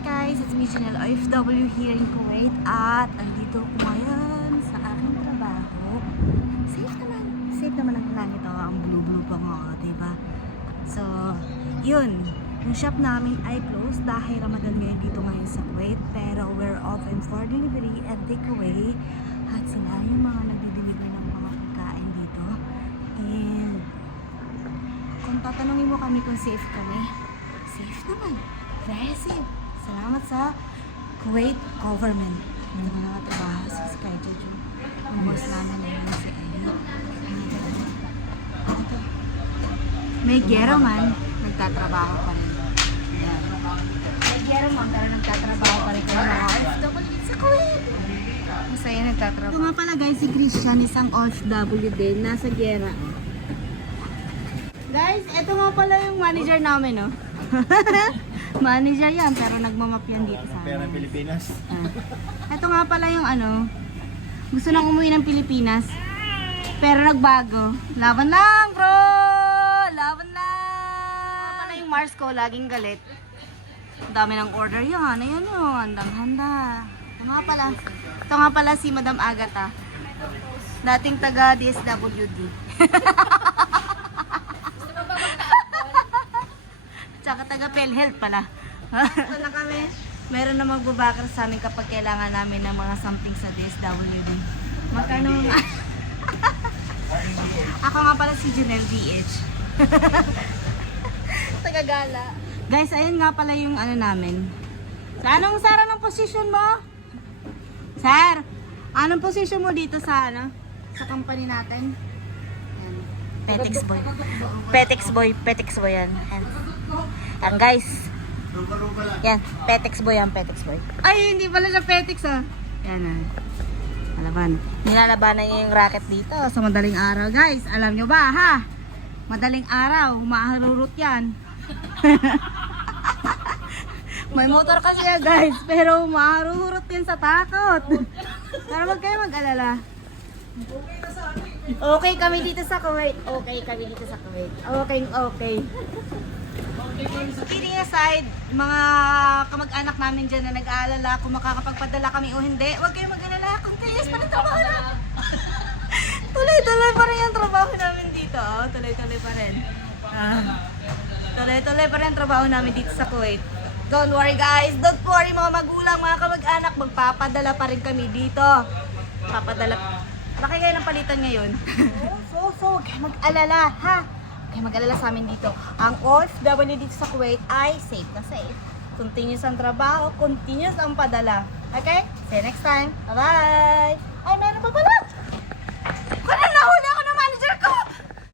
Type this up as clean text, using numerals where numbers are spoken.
Hi guys, it's me Chanel OFW here in Kuwait at andito ko ngayon sa aking trabaho. Safe naman ang langit ang blue pa nga, diba? So, yun, yung shop namin ay closed dahil Ramadan ngayon dito ngayon sa Kuwait, pero we're open for delivery and takeaway at sila yung mga nagdi-deliver ng mga pagkain dito. And kung tatanungin mo kami kung safe kami, safe naman. Very safe. Salamat sa Kuwait government. Yung mga trabaho sa Sky Jojo. Yung boss namin na yun si Eli. May gero man, nagtatrabaho pa rin. Yan. May gero man, pero nagtatrabaho pa rin kayo mga OFW sa Kuwait. Masaya nagtatrabaho. Ito nga pala guys, si Christian, isang OFW din, nasa gera. Guys, ito nga pala yung manager namin, no? Manager yan, pero nagmamap yan dito sa amin. Pera ng Pilipinas. Ito nga pala yung gusto nang umuwi ng Pilipinas, pero nagbago. Laban lang, bro! Laban lang! Ito pala yung Mars ko, laging galit. Ang dami ng order yan. Ayan yun, handang-handa. Ito nga pala si Madam Agatha. Dating taga DSWD. Tsaka taga PhilHealth pala. Ito na kami. Meron na magbabakar sa amin kapag kailangan namin ng mga something sa DSWD. Magkano nga? Ako nga pala si Janelle DH. Tagagala. Guys, ayun nga pala yung namin. Anong Sir, anong position mo? Sir, anong position mo dito sa sa company natin? Yan. Petex boy yan. Yan guys. Yan, Petex boy. Ay, hindi pala siya Petex Yan Nilalabanan niya yung racket dito sa madaling araw. Guys, alam nyo ba ha? Madaling araw, maharurot yan. May motor kasi guys, pero maharurot yan sa takot. Pero wag kayo mag-alala. Okay kami dito sa Kuwait. Okay. Kidding aside, mga kamag-anak namin dyan na nag-aalala kung makakapagpadala kami o hindi, huwag kayong mag-alala. Continuous pa rin trabaho namin. Tuloy-tuloy pa rin yung trabaho namin dito. Tuloy-tuloy pa rin. Tuloy-tuloy pa rin ang trabaho namin dito sa Kuwait. Don't worry guys. Don't worry mga magulang, mga kamag-anak. Magpapadala pa rin kami dito. Papadala. Laki kayo ng palitan ngayon. So, huwag kayo mag-alala, ha? Kaya mag-alala sa amin dito. Ang OFW dito sa Kuwait ay safe na safe. Continuous ang trabaho, continuous ang padala. Okay? See you next time. Bye-bye!